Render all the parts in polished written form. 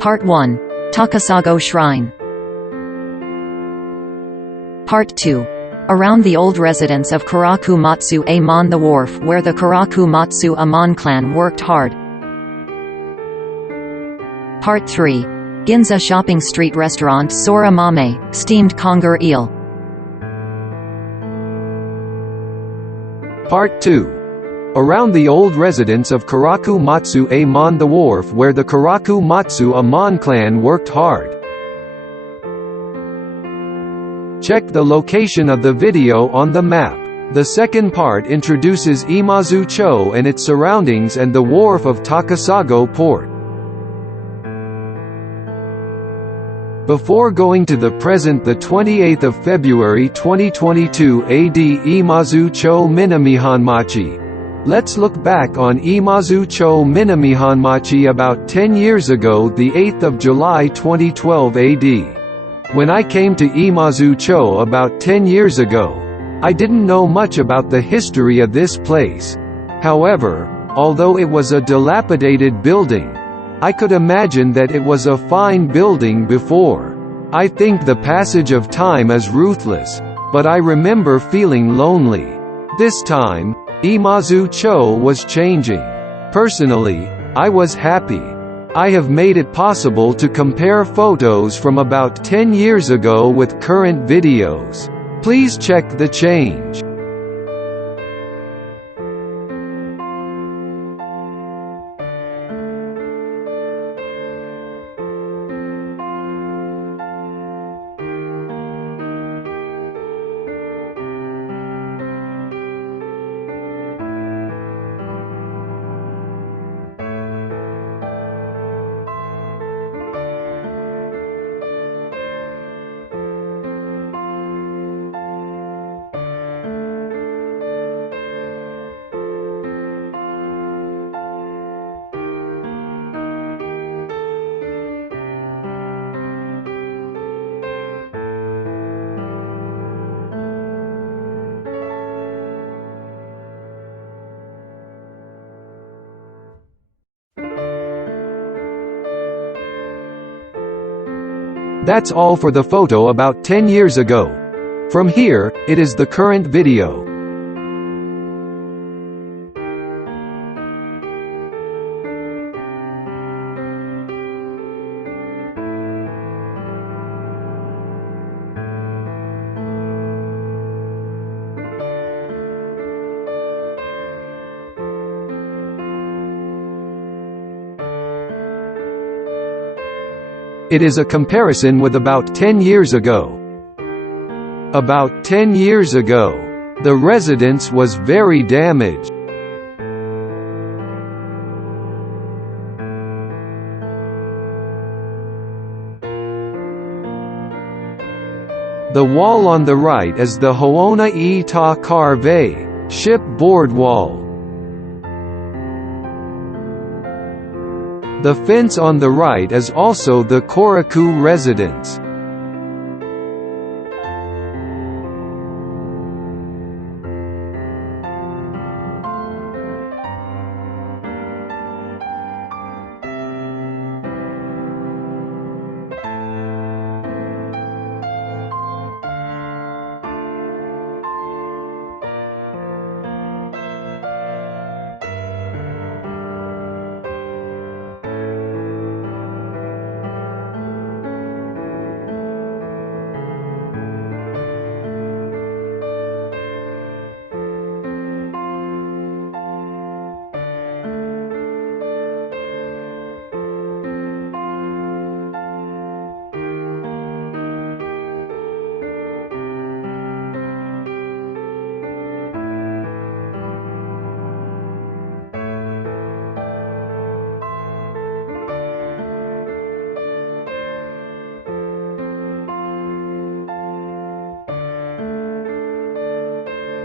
Part 1. Takasago Shrine. Part 2. Around the old residence of Kuraku Matsuemon-The wharf where the Kuraku Matsuemon clan worked hard. Part 3. Ginza Shopping Street Restaurant Sora Mame, steamed conger eel. Part 2. Around the old residence of Kuraku Matsuemon-The wharf where the Kuraku Matsuemon clan worked hard. Check the location of the video on the map. The second part introduces Imazu-cho and its surroundings and the wharf of Takasago port. Before going to the present, the 28th of February 2022 AD Imazu-cho Minamihanmachi. Let's look back on Imazu-cho Minamihanmachi about 10 years ago, the 8th of July 2012 AD. When I came to Imazu-cho about 10 years ago, I didn't know much about the history of this place. However, although it was a dilapidated building, I could imagine that it was a fine building before. I think the passage of time is ruthless, but I remember feeling lonely. This time, Imazu-cho was changing. Personally, I was happy. I have made it possible to compare photos from about 10 years ago with current videos. Please check the change. That's all for the photo about 10 years ago. From here, it is the current video. It is a comparison with about 10 years ago. About 10 years ago, the residence was very damaged. The wall on the right is the Hoona-e-ta Carve, shipboard wall. The fence on the right is also the Kuraku residence.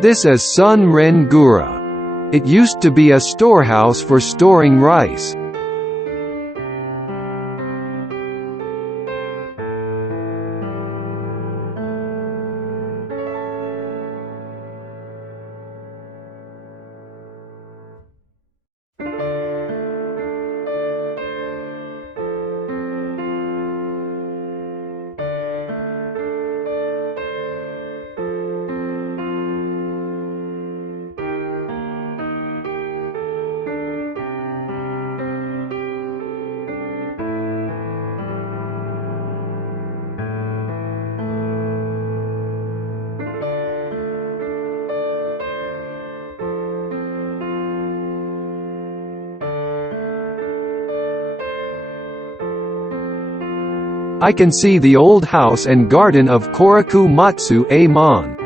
This is Sun-ren-gura. It used to be a storehouse for storing rice. I can see the old house and garden of Kuraku Matsuemon.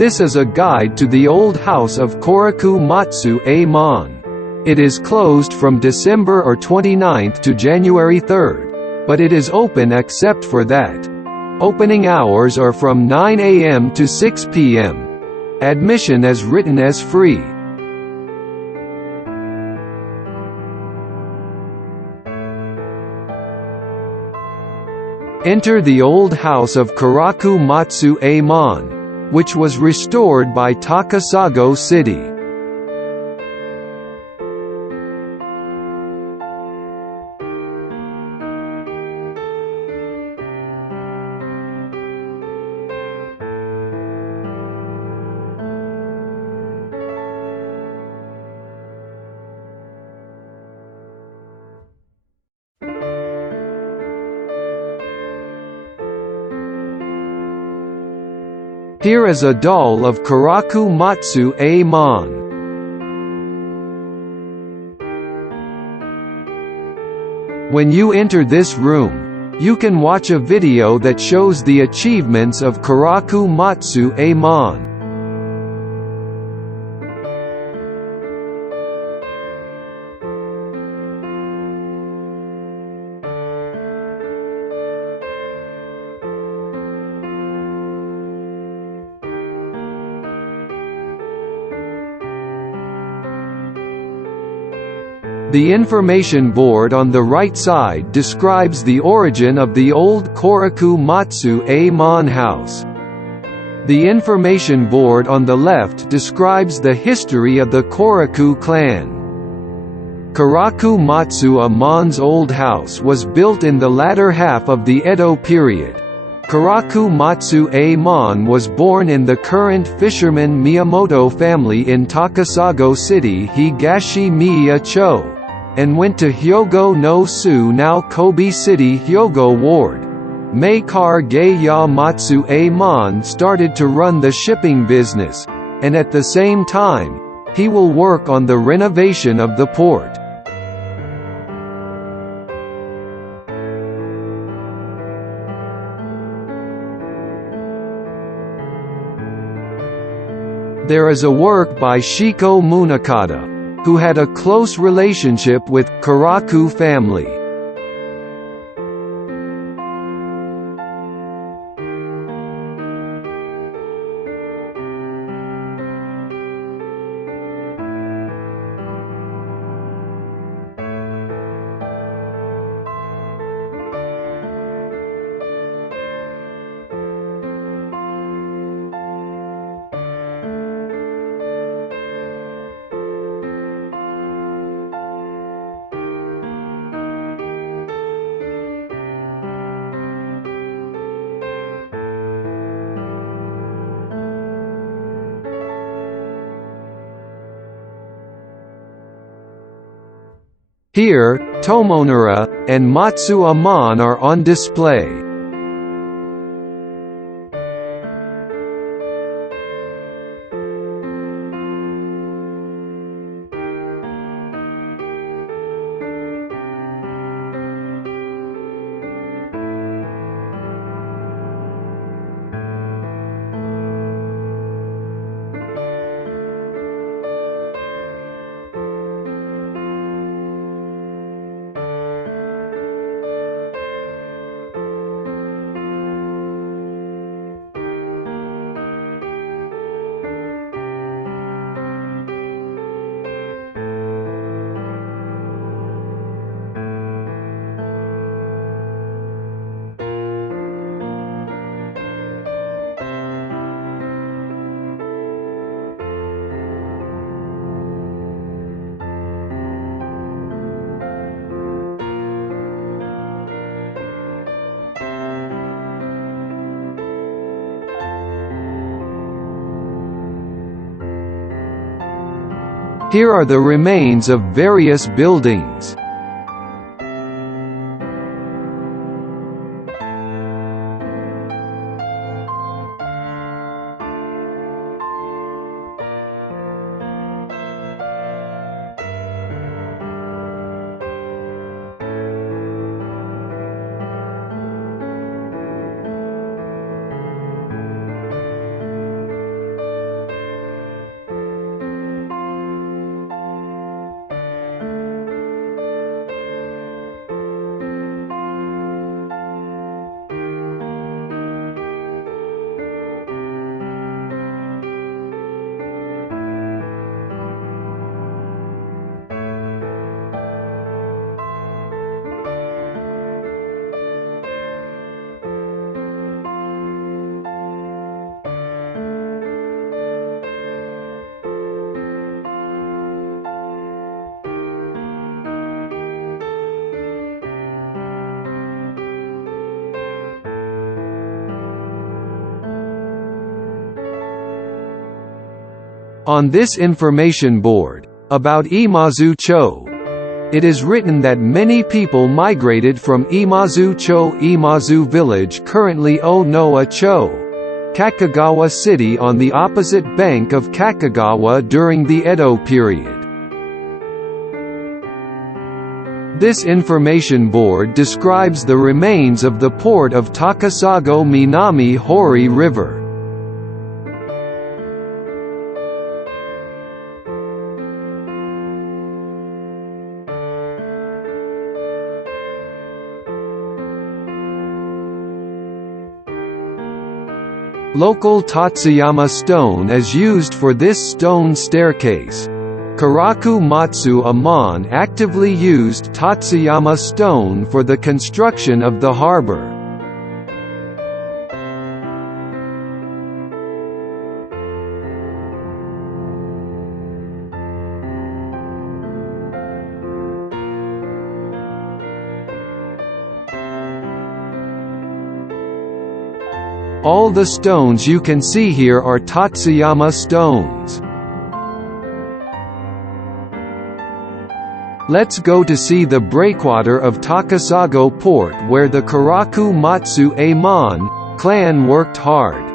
This is a guide to the old house of Kuraku Matsuemon. It is closed from December 29th to January 3rd, but it is open except for that. Opening hours are from 9 a.m. to 6 p.m. Admission is written as free. Enter the old house of Kuraku Matsuemon, which was restored by Takasago City. Here is a doll of Kuraku Matsuemon. When you enter this room, you can watch a video that shows the achievements of Kuraku Matsuemon. The information board on the right side describes the origin of the old Kuraku Matsuemon house. The information board on the left describes the history of the Kuraku clan. Kuraku Matsuemon's old house was built in the latter half of the Edo period. Kuraku Matsuemon was born in the current fisherman Miyamoto family in Takasago City, Higashi-Miya-cho, and went to Hyogo no Su, now Kobe City, Hyogo Ward. Meikar Geya Matsuemon started to run the shipping business, and at the same time, he will work on the renovation of the port. There is a work by Shiko Munakata, who had a close relationship with Kuraku family. Here, Tomonura and Matsuemon are on display. Here are the remains of various buildings. On this information board, about Imazu-cho, it is written that many people migrated from Imazu-cho Imazu village currently Onoa-cho, Kakagawa City on the opposite bank of Kakagawa during the Edo period. This information board describes the remains of the port of Takasago Minami Hori River. Local Tatsuyama stone is used for this stone staircase. Kuraku Matsuemon actively used Tatsuyama stone for the construction of the harbor. All the stones you can see here are Tatsuyama stones. Let's go to see the breakwater of Takasago Port where the Kuraku Matsuemon clan worked hard.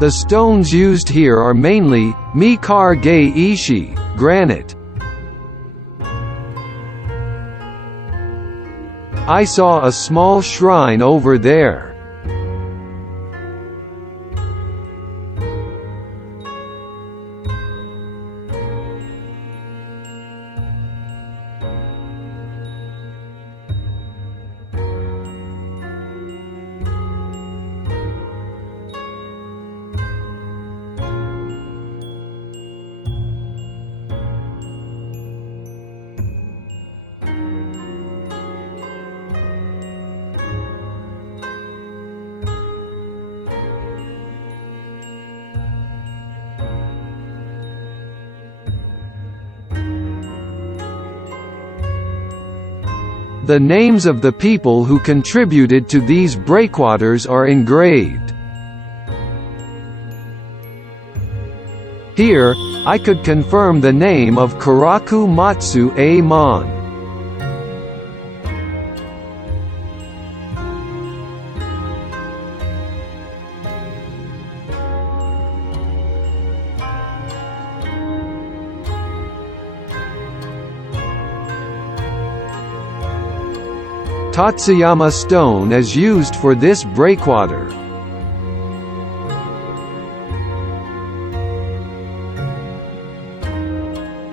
The stones used here are mainly mikar-ge-ishi, granite. I saw a small shrine over there. The names of the people who contributed to these breakwaters are engraved. Here, I could confirm the name of Kuraku Matsuemon. Tatsuyama stone is used for this breakwater.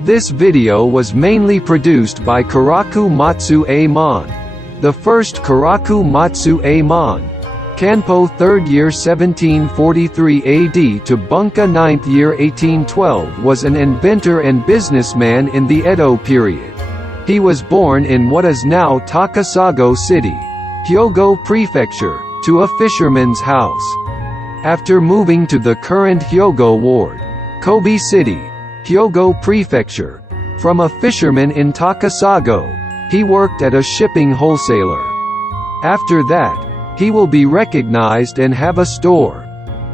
This video was mainly produced by Kuraku Matsuemon. The first Kuraku Matsuemon, Kanpo 3rd year 1743 AD to Bunka 9th year 1812, was an inventor and businessman in the Edo period. He was born in what is now Takasago City, Hyogo Prefecture, to a fisherman's house. After moving to the current Hyogo Ward, Kobe City, Hyogo Prefecture, from a fisherman in Takasago, he worked at a shipping wholesaler. After that, he will be recognized and have a store.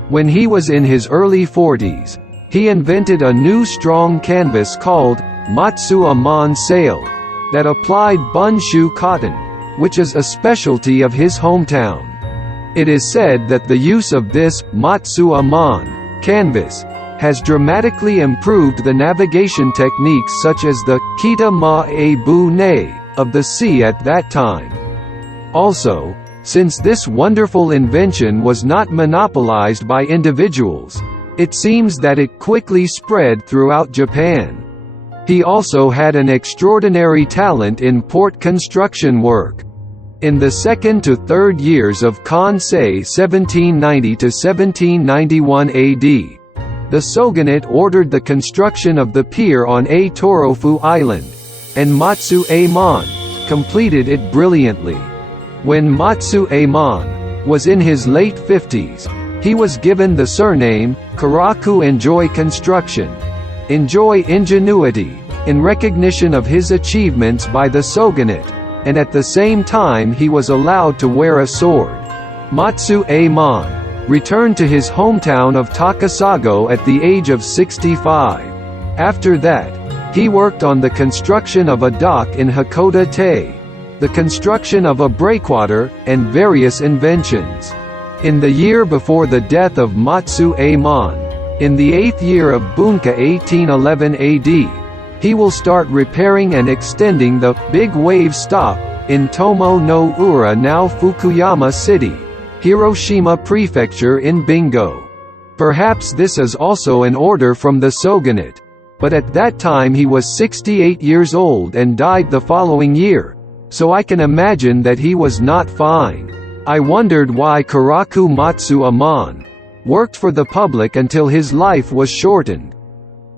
When he was in his early 40s, he invented a new strong canvas called Matsuemon sail that applied bunshu cotton, which is a specialty of his hometown. It is said that the use of this Matsuemon canvas has dramatically improved the navigation techniques such as the kita ma-e-bu ne of the sea at that time. Also, since this wonderful invention was not monopolized by individuals, it seems that it quickly spread throughout Japan. He also had an extraordinary talent in port construction work. In the 2nd to 3rd years of Kansei 1790 to 1791 AD, the shogunate ordered the construction of the pier on Torofu Island, and Matsuemon completed it brilliantly. When Matsuemon was in his late 50s, he was given the surname Kuraku Enjoy Construction, Enjoy Ingenuity, in recognition of his achievements by the shogunate, and at the same time he was allowed to wear a sword. Matsuemon returned to his hometown of Takasago at the age of 65. After that, he worked on the construction of a dock in Hakodate, the construction of a breakwater, and various inventions. In the year before the death of Matsuemon, in the 8th year of Bunka 1811 AD, he will start repairing and extending the Big Wave Stop in Tomo no Ura, now Fukuyama City, Hiroshima Prefecture in Bingo. Perhaps this is also an order from the shogunate, but at that time he was 68 years old and died the following year, so I can imagine that he was not fine. I wondered why Kuraku Matsuemon worked for the public until his life was shortened.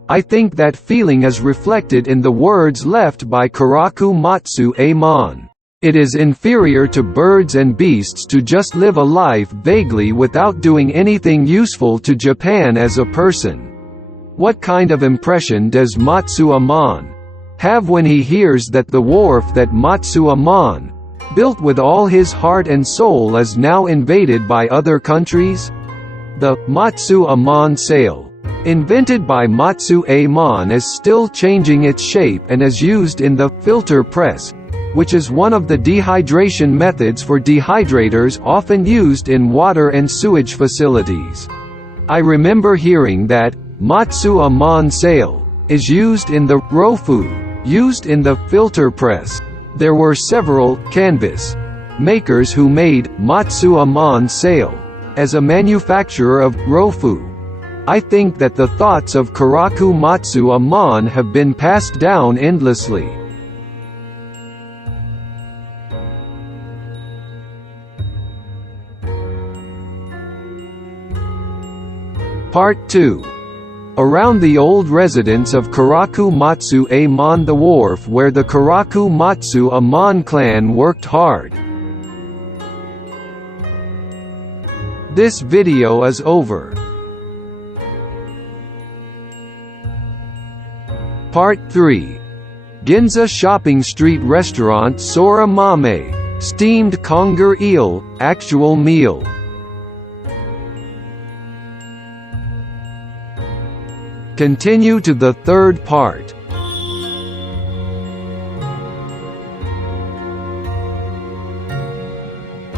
I think that feeling is reflected in the words left by Kuraku Matsuemon. It is inferior to birds and beasts to just live a life vaguely without doing anything useful to Japan as a person. What kind of impression does Matsuemon have when he hears that the wharf that Matsuemon built with all his heart and soul is now invaded by other countries? The Matsuemon sail, invented by Matsuemon, is still changing its shape and is used in the filter press, which is one of the dehydration methods for dehydrators often used in water and sewage facilities. I remember hearing that Matsuemon sail is used in the rofu, used in the filter press. There were several canvas makers who made Matsuemon sail. As a manufacturer of rofu, I think that the thoughts of Kuraku Matsuemon have been passed down endlessly. Part 2. Around the old residence of Kuraku Matsuemon, the wharf where the Kuraku Matsuemon clan worked hard. This video is over. Part 3. Ginza Shopping Street Restaurant Sora Mame, steamed conger eel, actual meal. Continue to the third part.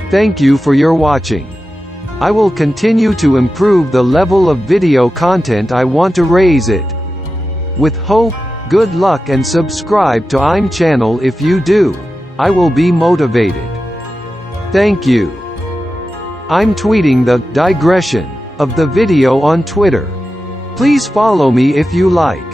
Thank you for your watching. I will continue to improve the level of video content. I want to raise it. With hope, good luck, and subscribe to I'm channel. If you do, I will be motivated. Thank you. I'm tweeting the digression of the video on Twitter. Please follow me if you like.